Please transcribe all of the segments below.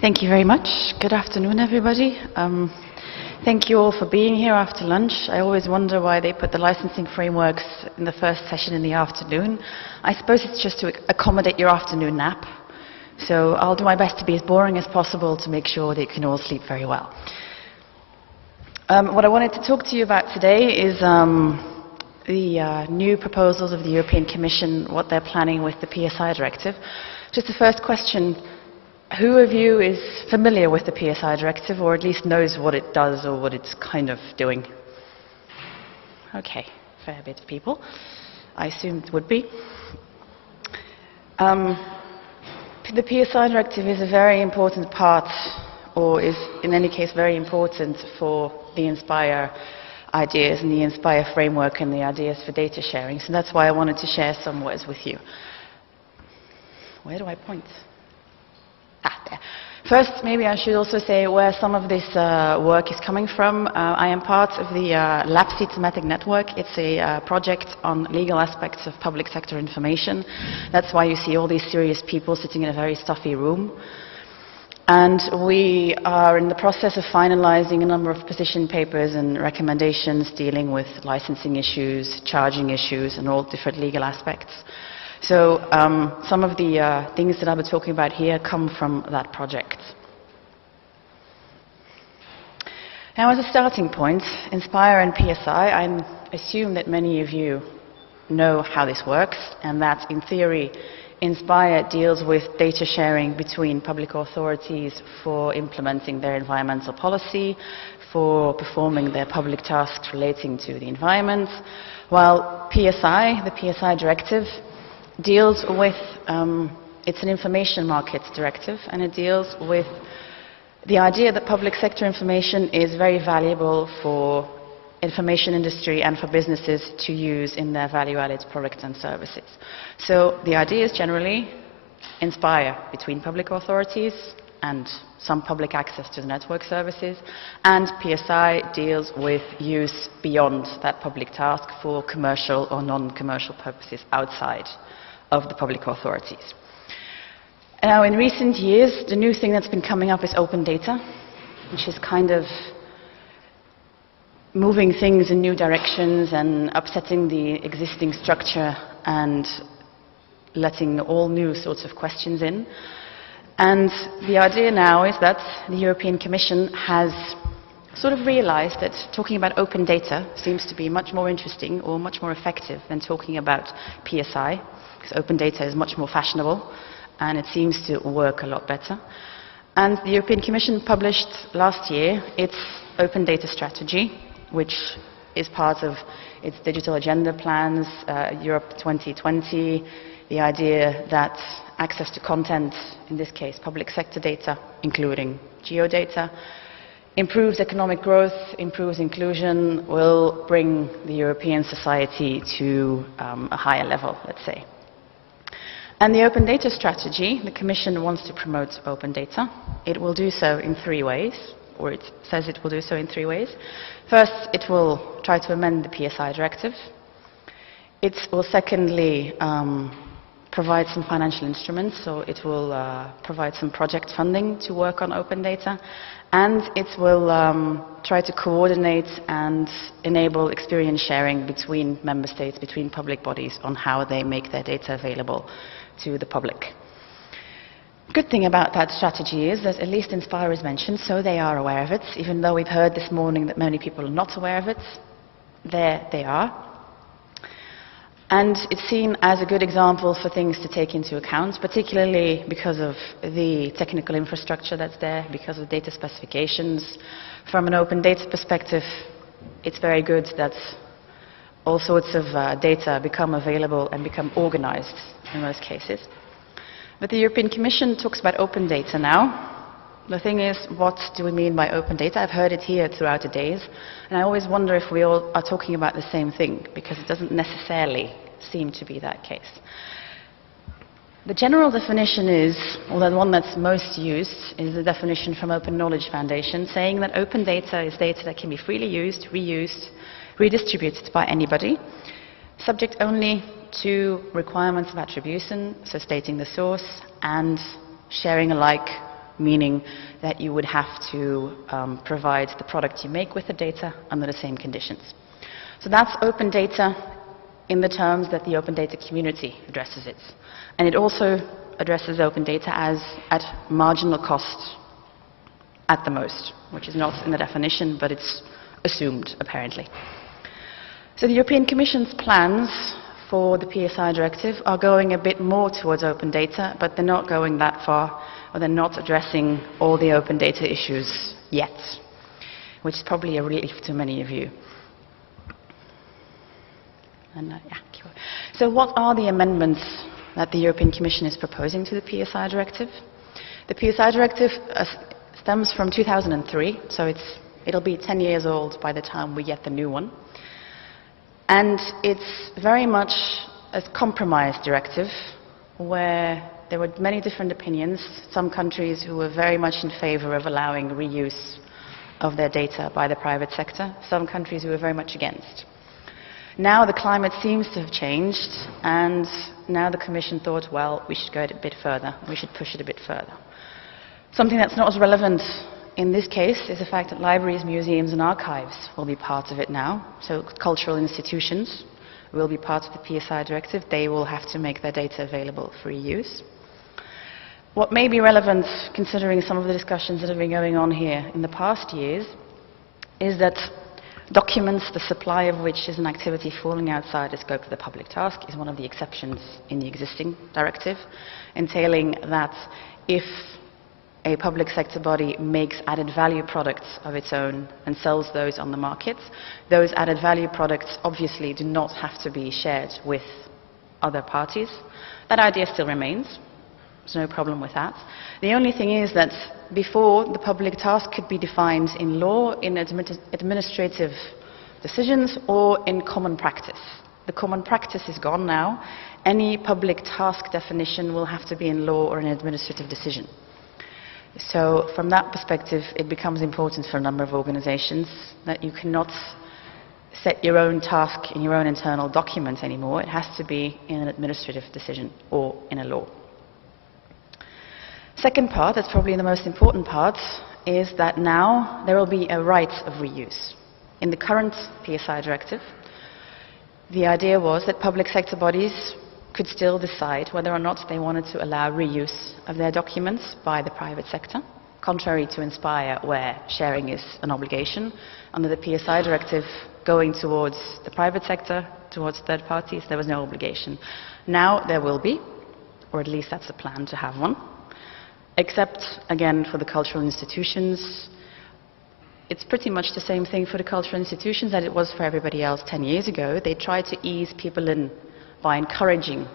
Thank you very much. Good afternoon, everybody. Thank you all for being here after lunch. I always wonder why they put the licensing frameworks in the first session in the afternoon. I suppose it's just to accommodate your afternoon nap. So I'll do my best to be as boring as possible to make sure that you can all sleep very well. What I wanted to talk to you about today is the new proposals of the European Commission, what they're planning with the PSI Directive. Just the first question. Who of you is familiar with the PSI Directive, or at least knows what it does or what it's kind of doing? Okay, fair bit of people. I assumed it would be. The PSI Directive is a very important part, or is in any case very important for the INSPIRE ideas and the INSPIRE framework and the ideas for data sharing. So that's why I wanted to share some words with you. Where do I point? There. First, maybe I should also say where some of this work is coming from. I am part of the LAPSI thematic network. It's a project on legal aspects of public sector information. That's why you see all these serious people sitting in a very stuffy room. And we are in the process of finalizing a number of position papers and recommendations dealing with licensing issues, charging issues, and all different legal aspects. So some of the things that I'll be talking about here come from that project. Now, as a starting point, INSPIRE and PSI, I assume that many of you know how this works, and that in theory, INSPIRE deals with data sharing between public authorities for implementing their environmental policy, for performing their public tasks relating to the environment, while PSI, the PSI Directive, deals with, it's an information markets directive, and it deals with the idea that public sector information is very valuable for information industry and for businesses to use in their value-added products and services. So the idea is generally INSPIRE between public authorities and some public access to the network services, and PSI deals with use beyond that public task for commercial or non-commercial purposes outside of the public authorities. Now, in recent years, the new thing that's been coming up is open data, which is kind of moving things in new directions and upsetting the existing structure and letting all new sorts of questions in. And the idea now is that the European Commission has sort of realized that talking about open data seems to be much more interesting or much more effective than talking about PSI, because open data is much more fashionable and it seems to work a lot better. And the European Commission published last year its open data strategy, which is part of its digital agenda plans, Europe 2020, the idea that access to content, in this case public sector data, including geodata, improves economic growth, improves inclusion, will bring the European society to a higher level, let's say. And the open data strategy, the Commission wants to promote open data. It will do so in three ways, or it says it will do so in three ways. First, it will try to amend the PSI Directive. It will secondly provide some financial instruments, so it will provide some project funding to work on open data, and it will try to coordinate and enable experience sharing between member states, between public bodies, on how they make their data available to the public. Good thing about that strategy is that at least INSPIRE is mentioned, so they are aware of it, even though we've heard this morning that many people are not aware of it. There they are. And it's seen as a good example for things to take into account, particularly because of the technical infrastructure that's there, because of data specifications. From an open data perspective, it's very good that all sorts of data become available and become organized in most cases. But the European Commission talks about open data now. The thing is, what do we mean by open data? I've heard it here throughout the days, and I always wonder if we all are talking about the same thing, because it doesn't necessarily seem to be that case. The general definition is, or the one that's most used, is the definition from Open Knowledge Foundation, saying that open data is data that can be freely used, reused, redistributed by anybody, subject only to requirements of attribution, so stating the source, and sharing alike meaning that you would have to provide the product you make with the data under the same conditions. So that's open data in the terms that the open data community addresses it. And it also addresses open data as at marginal cost at the most, which is not in the definition, but it's assumed, apparently. So the European Commission's plans for the PSI directive are going a bit more towards open data, but they're not going that far, or they're not addressing all the open data issues yet, which is probably a relief to many of you. And, so what are the amendments that the European Commission is proposing to the PSI directive? The PSI directive stems from 2003, so it'll be 10 years old by the time we get the new one. And it's very much a compromise directive where there were many different opinions. Some countries who were very much in favor of allowing reuse of their data by the private sector, some countries who were very much against. Now the climate seems to have changed, and now the Commission thought, well, we should go a bit further, we should push it a bit further. Something that's not as relevant in this case is the fact that libraries, museums and archives will be part of it now. So cultural institutions will be part of the PSI directive. They will have to make their data available for reuse. What may be relevant, considering some of the discussions that have been going on here in the past years, is that documents, the supply of which is an activity falling outside the scope of the public task, is one of the exceptions in the existing directive, entailing that if a public sector body makes added value products of its own and sells those on the market, those added value products obviously do not have to be shared with other parties. That idea still remains. There's no problem with that. The only thing is that before, the public task could be defined in law, in administrative decisions, or in common practice. The common practice is gone now. Any public task definition will have to be in law or an administrative decision. So from that perspective, it becomes important for a number of organizations that you cannot set your own task in your own internal document anymore. It has to be in an administrative decision or in a law. Second part, that's probably the most important part, is that now there will be a right of reuse. In the current PSI directive, the idea was that public sector bodies could still decide whether or not they wanted to allow reuse of their documents by the private sector, contrary to Inspire, where sharing is an obligation. Under the PSI directive, going towards the private sector, towards third parties, there was no obligation. Now there will be, or at least that's the plan to have one, except, again, for the cultural institutions. It's pretty much the same thing for the cultural institutions as it was for everybody else 10 years ago. They tried to ease people in by encouraging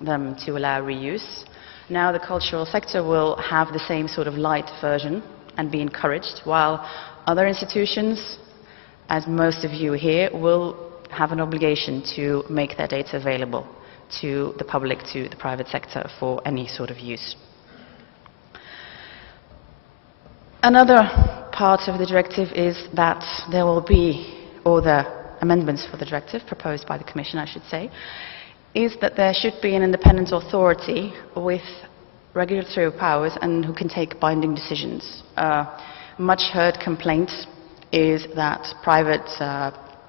them to allow reuse. Now the cultural sector will have the same sort of light version and be encouraged, while other institutions, as most of you here, will have an obligation to make their data available to the public, to the private sector for any sort of use. Another part of the directive is that there will be, or the amendments for the directive, proposed by the Commission, I should say, is that there should be an independent authority with regulatory powers and who can take binding decisions. Much heard complaint is that private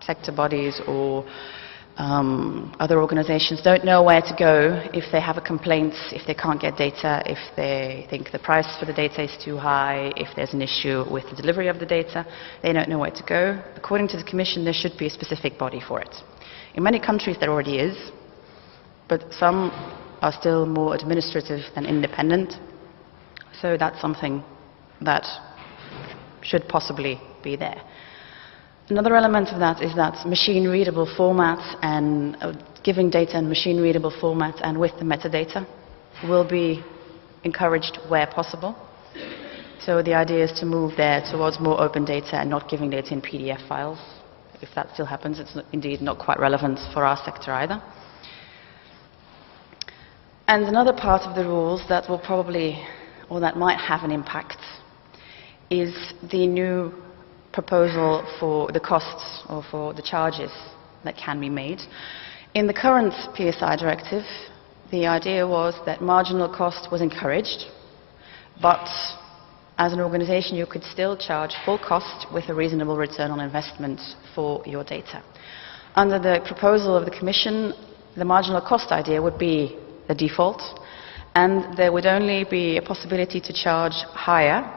sector bodies or other organizations don't know where to go if they have a complaint, if they can't get data, if they think the price for the data is too high, if there's an issue with the delivery of the data. They don't know where to go. According to the Commission, there should be a specific body for it. In many countries there already is, but some are still more administrative than independent. So that's something that should possibly be there. Another element of that is that machine-readable formats and giving data in machine-readable formats and with the metadata will be encouraged where possible. So the idea is to move there towards more open data and not giving data in PDF files. If that still happens, it's indeed not quite relevant for our sector either. And another part of the rules that will probably, or that might have an impact, is the new proposal for the costs or for the charges that can be made. In the current PSI directive, the idea was that marginal cost was encouraged, but as an organization you could still charge full cost with a reasonable return on investment for your data. Under the proposal of the Commission, the marginal cost idea would be the default, and there would only be a possibility to charge higher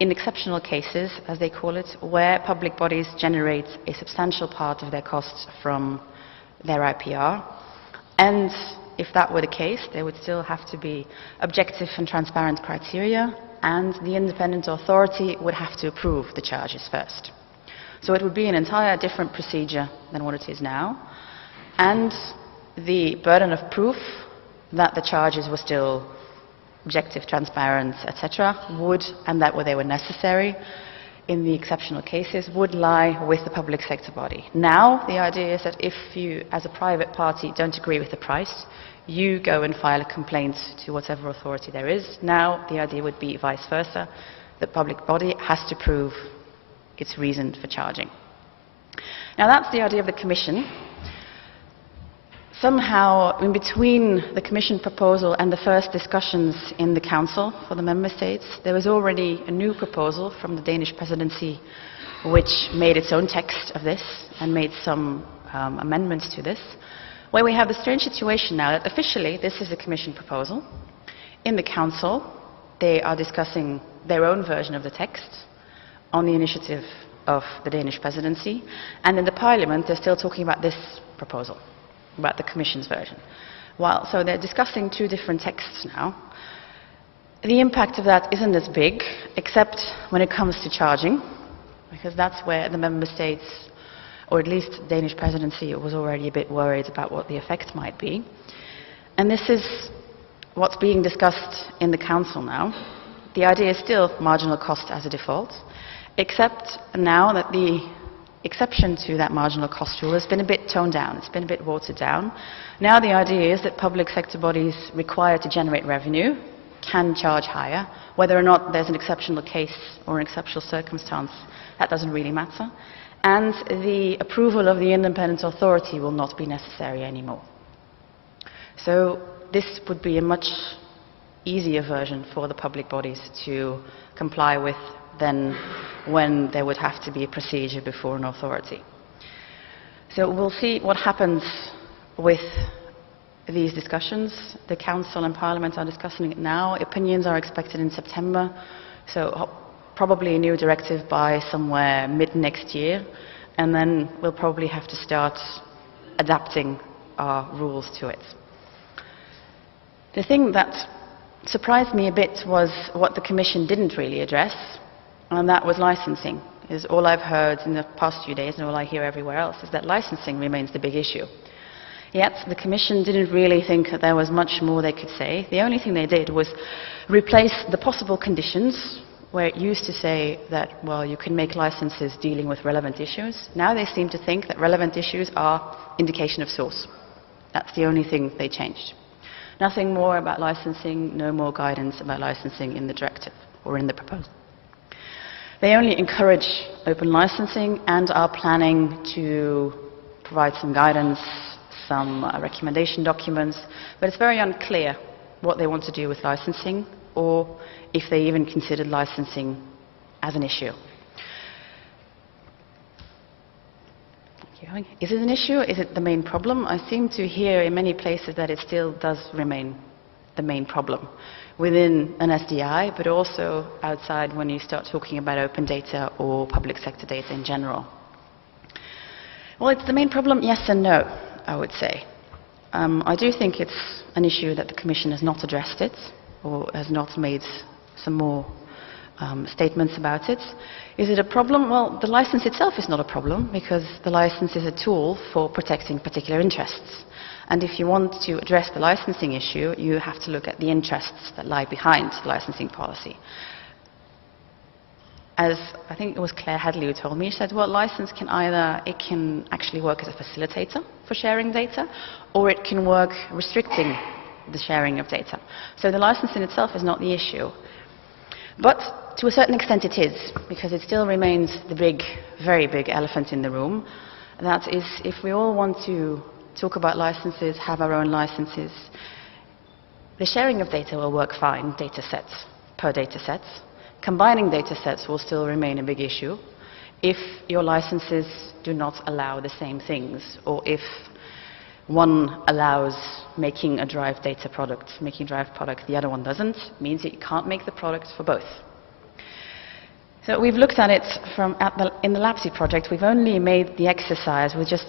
in exceptional cases, as they call it, where public bodies generate a substantial part of their costs from their IPR. And if that were the case, there would still have to be objective and transparent criteria, and the independent authority would have to approve the charges first. So it would be an entire different procedure than what it is now, and the burden of proof that the charges were still objective, transparent, etc., would, and that they were necessary in the exceptional cases, would lie with the public sector body. Now, the idea is that if you, as a private party, don't agree with the price, you go and file a complaint to whatever authority there is. Now, the idea would be vice versa. The public body has to prove its reason for charging. Now, that's the idea of the Commission. Somehow, in between the Commission proposal and the first discussions in the Council for the Member States, there was already a new proposal from the Danish Presidency which made its own text of this and made some amendments to this, where we have the strange situation now that officially this is a Commission proposal. In the Council, they are discussing their own version of the text on the initiative of the Danish Presidency, and in the Parliament they're still talking about this proposal, about the Commission's version. So they're discussing two different texts now. The impact of that isn't as big, except when it comes to charging, because that's where the Member States, or at least the Danish Presidency, was already a bit worried about what the effect might be. And this is what's being discussed in the Council now. The idea is still marginal cost as a default, except now that the exception to that marginal cost rule has been a bit toned down. It's been a bit watered down. Now the idea is that public sector bodies required to generate revenue can charge higher. Whether or not there's an exceptional case or an exceptional circumstance, that doesn't really matter. And the approval of the independent authority will not be necessary anymore. So this would be a much easier version for the public bodies to comply with than when there would have to be a procedure before an authority. So we'll see what happens with these discussions. The Council and Parliament are discussing it now. Opinions are expected in September, so probably a new directive by somewhere mid-next year, and then we'll probably have to start adapting our rules to it. The thing that surprised me a bit was what the Commission didn't really address, and that was licensing. Is all I've heard in the past few days, and all I hear everywhere else, is that licensing remains the big issue. Yet the Commission didn't really think that there was much more they could say. The only thing they did was replace the possible conditions, where it used to say that, well, you can make licenses dealing with relevant issues. Now they seem to think that relevant issues are indication of source. That's the only thing they changed. Nothing more about licensing, no more guidance about licensing in the directive or in the proposal. They only encourage open licensing and are planning to provide some guidance, some recommendation documents, but it's very unclear what they want to do with licensing, or if they even considered licensing as an issue. Is it an issue? Is it the main problem? I seem to hear in many places that it still does remain the main problem within an SDI, but also outside when you start talking about open data or public sector data in general. Well, it's the main problem, yes and no, I would say. I do think it's an issue that the Commission has not addressed it, or has not made some more statements about it. Is it a problem? Well, the license itself is not a problem, because the license is a tool for protecting particular interests. And if you want to address the licensing issue, you have to look at the interests that lie behind the licensing policy. As I think it was Claire Hadley who told me, she said, well, license can it can actually work as a facilitator for sharing data, or it can work restricting the sharing of data. So the license in itself is not the issue. But to a certain extent it is, because it still remains the big, very big elephant in the room. That is, if we all want to talk about licenses, have our own licenses, the sharing of data will work fine, data sets, per data set. Combining data sets will still remain a big issue if your licenses do not allow the same things, or if one allows making a derived data product, making a derived product, the other one doesn't, means that you can't make the product for both. So we've looked at it in the LAPSI project. We've only made the exercise with just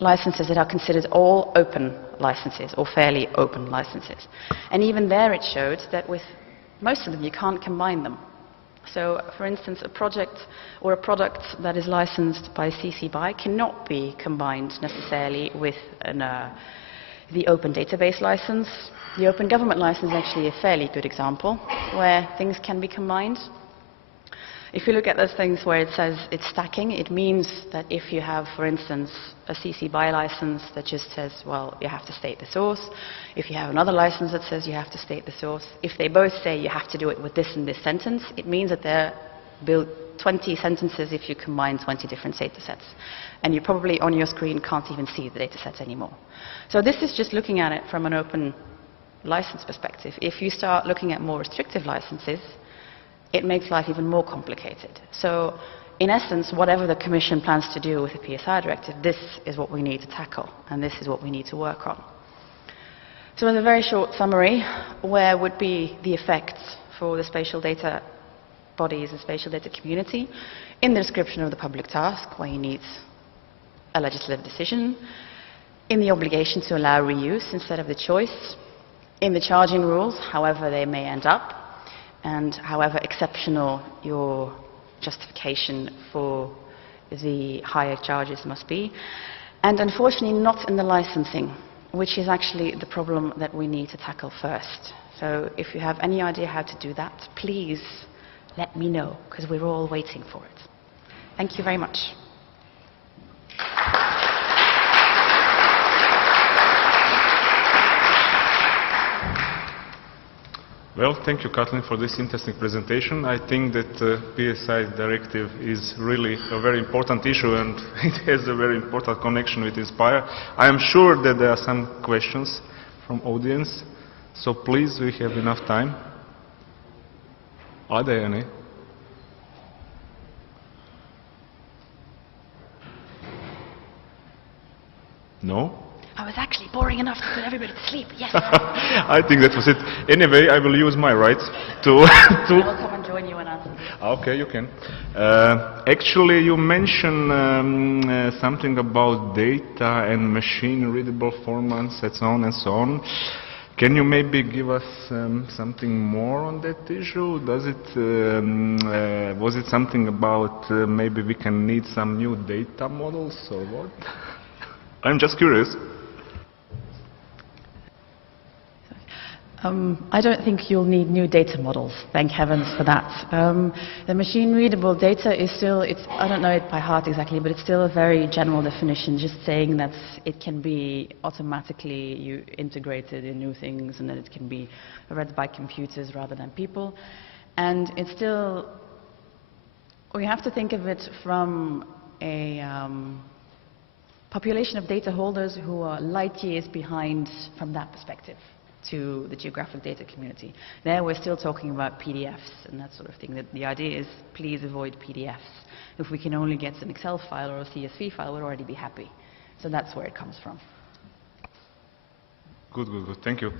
licenses that are considered all open licenses, or fairly open licenses. And even there it showed that with most of them you can't combine them. So, for instance, a project or a product that is licensed by CC BY cannot be combined necessarily with the open database license. The open government license is actually a fairly good example where things can be combined. If you look at those things where it says it's stacking, it means that if you have, for instance, a CC BY license that just says, well, you have to state the source, if you have another license that says you have to state the source, if they both say you have to do it with this and this sentence, it means that there are 20 sentences if you combine 20 different data sets. And you probably on your screen can't even see the data sets anymore. So this is just looking at it from an open license perspective. If you start looking at more restrictive licenses, it makes life even more complicated. So, in essence, whatever the Commission plans to do with the PSI directive, this is what we need to tackle, and this is what we need to work on. So, in a very short summary, where would be the effects for the spatial data bodies and spatial data community? In the description of the public task, where you need a legislative decision, in the obligation to allow reuse instead of the choice, in the charging rules, however they may end up, and however exceptional your justification for the higher charges must be. And unfortunately not in the licensing, which is actually the problem that we need to tackle first. So if you have any idea how to do that, please let me know, because we're all waiting for it. Thank you very much. Well, thank you, Kathleen, for this interesting presentation. I think that PSI directive is really a very important issue, and it has a very important connection with Inspire. I am sure that there are some questions from audience, so please, we have enough time. Are there any? No? I was actually boring enough to put everybody to sleep, yes. I think that was it. Anyway, I will use my right to... I will come and join you and answer. Okay, you can. Actually, you mentioned something about data and machine-readable formats and so on and so on. Can you maybe give us something more on that issue? Does it, was it something about maybe we can need some new data models or what? I'm just curious. I don't think you'll need new data models, thank heavens for that. The machine-readable data is still, I don't know it by heart exactly, but it's still a very general definition, just saying that it can be automatically integrated in new things and that it can be read by computers rather than people. And it's still, we have to think of it from a population of data holders who are light years behind from that perspective to the geographic data community. There we're still talking about PDFs and that sort of thing. The idea is please avoid PDFs. If we can only get an Excel file or a CSV file, we'll already be happy. So that's where it comes from. Good, good, good. Thank you.